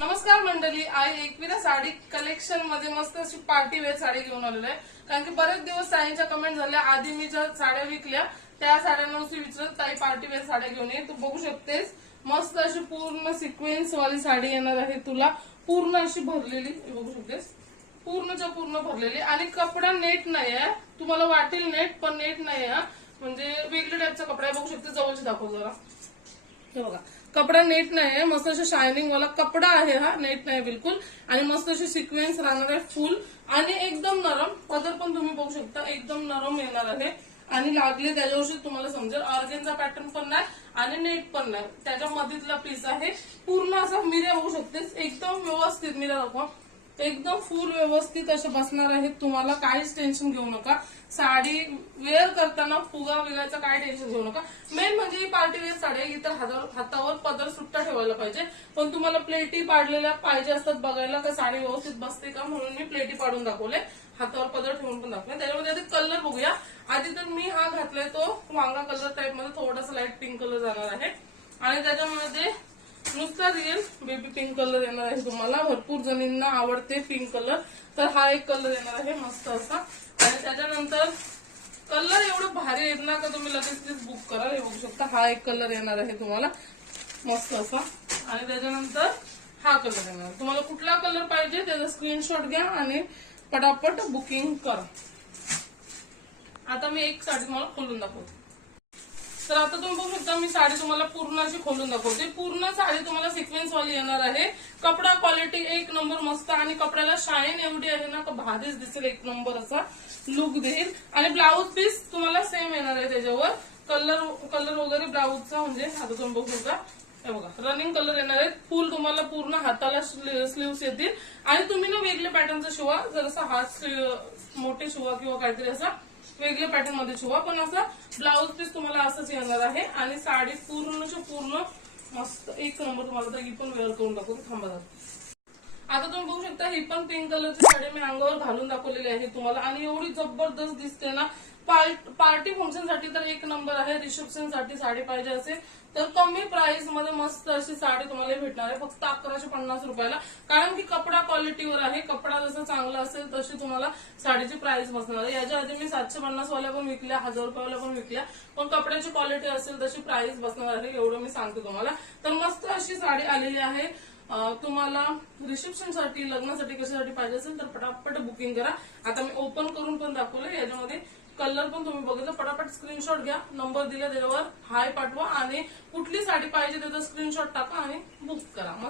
नमस्कार मंडळी, आई एकविरा साडी कलेक्शन मध्ये मस्त अशी पार्टी वेअर साडी घेऊन आलेलो आहे. कारण की बरेच दिवस साडीच्या कमेंट झाल्या. आधी मी ज्या साड्या विकल्या त्या साड्यांवरती विचारत ताई पार्टी वेअर साड्या घेऊन ये. तू बघू शकतेस मस्त अशी पूर्ण सिक्वेन्स वाली साडी येणार आहे तुला. पूर्ण अशी भरलेली बघू शकतेस, पूर्णच्या पूर्ण भरलेली. आणि कपडा नेट नाही आहे, तुम्हाला वाटेल नेट पण नेट नाही आहे. म्हणजे वेगळ्या टाईपचा कपडा आहे. बघू शकते, जवळच दाखव जरा. हे बघा, कपडा नेट नाही आहे, मस्त अशा शायनिंग वाला कपडा आहे. हा नेट नाही बिलकुल. आणि मस्त अशी सिक्वेन्स राहणार आहे फुल. आणि एकदम नरम पदर पण तुम्ही बघू शकता, एकदम नरम येणार आहे. आणि लागले त्याच्यावरची तुम्हाला समजेल. ऑर्गेनचा पॅटर्न पण नाही आणि नेट पण नाही, त्याच्या मधीतला पीस आहे. पूर्ण असा मिऱ्या बघू शकतेस, एकदम व्यवस्थित मिऱ्या दाखवा. एकदम फुल व्यवस्थित असे बसणार आहेत. तुम्हाला काहीच टेन्शन घेऊ नका. साडी वेअर करताना फुगा विगायचं काय टेन्शन घेऊ नका. मेन म्हणजे ही पार्टी वेअर साडी आहे, तर हातावर पदर सुट्टा ठेवायला पाहिजे. पण तुम्हाला प्लेटी पाडलेल्या पाहिजे असतात बघायला का साडी व्यवस्थित बसते का, म्हणून मी प्लेटी पाडून दाखवले, हातावर पदर ठेवून पण दाखवले. त्याच्यामध्ये आधी कलर बघूया. आधी तर मी हा घातलाय तो वांगा कलर टाइप मध्ये, थोडासा लाईट पिंक कलर जाणार आहे. आणि त्याच्यामध्ये नुसता रिअल बेबी पिंक कलर येणार आहे तुम्हाला. भरपूर जणींना आवडते पिंक कलर, तर हा एक कलर येणार आहे मस्त असा. आणि त्याच्यानंतर कलर एवढं भारी आहेत ना का तुम्ही लगेच बुक करा. हे बघू शकता, हा एक कलर येणार आहे तुम्हाला मस्त असा. आणि त्याच्यानंतर हा कलर येणार. तुम्हाला कुठला कलर पाहिजे त्याचा स्क्रीनशॉट घ्या आणि पटापट बुकिंग करा. आता मी एक साडी तुम्हाला खोलून दाखवते. तर आता तुम्ही बघू शकता, मी साडी तुम्हाला पूर्ण अशी खोलून दाखवते. पूर्ण साडी तुम्हाला सिक्वेन्स वाली येणार आहे. कपडा क्वालिटी एक नंबर मस्त. आणि कपड्याला शाईन एवढी आहे ना का भारीच दिसेल, एक नंबर असा लुक देईल. आणि ब्लाऊज पीस तुम्हाला सेम येणार आहे त्याच्यावर. कलर वगैरे ब्लाऊजचा म्हणजे आता तुम्ही बघू शकता, हे बघा रनिंग कलर येणार आहेत. फुल तुम्हाला पूर्ण हाताला स्लीव्स येतील. आणि तुम्ही ना वेगळ्या पॅटर्नचा शिवा, जरासा हात मोठे शिवा किंवा काहीतरी असा वेगळ्या पॅटर्न मध्ये शिवा. पण असा ब्लाऊज पीस तुम्हाला असंच येणार आहे. आणि साडी पूर्णच्या पूर्ण मस्त एक नंबर. तुम्हाला तर ही पण वेअर करून दाखवते, थांबा जातो. आता तुम्ही बघू शकता, ही पण पिंक कलरची साडी मी अंगावर घालून दाखवलेली आहे तुम्हाला. आणि एवढी जबरदस्त दिसते ना. पार्टी फंक्शन साठी तर एक नंबर आहे. रिसेप्शन साठी साडी पाहिजे असेल तर कमी प्राइस मध्ये मस्त अशी साडी तुम्हाला भेटणार आहे फक्त 1150 रुपयाला. कारण की कपडा क्वालिटीवर आहे. कपडा जसा चांगला असेल तशी तुम्हाला साडीची प्राइस बसणार आहे. याच्या आधी मी 750 वाल्या पण विकल्या, 1000 रुपयाला पण विकल्या. पण कपड्याची क्वालिटी असेल तशी प्राइस बसणार आहे, एवढं मी सांगते तुम्हाला. तर मस्त अशी साडी आलेली आहे. तुम्हाला रिसेप्शन साठी, लग्नासाठी, कशासाठी पाहिजे असेल तर पटापट बुकिंग करा. आता मी ओपन करून पण दाखवलं. याच्यामध्ये कलर पण तुम्ही बघितलं. पटापट स्क्रीनशॉट घ्या, नंबर दिला त्याच्यावर हाय पाठवा आणि कुठली साडी पाहिजे त्याचा स्क्रीनशॉट टाका आणि बुक करा. मस्त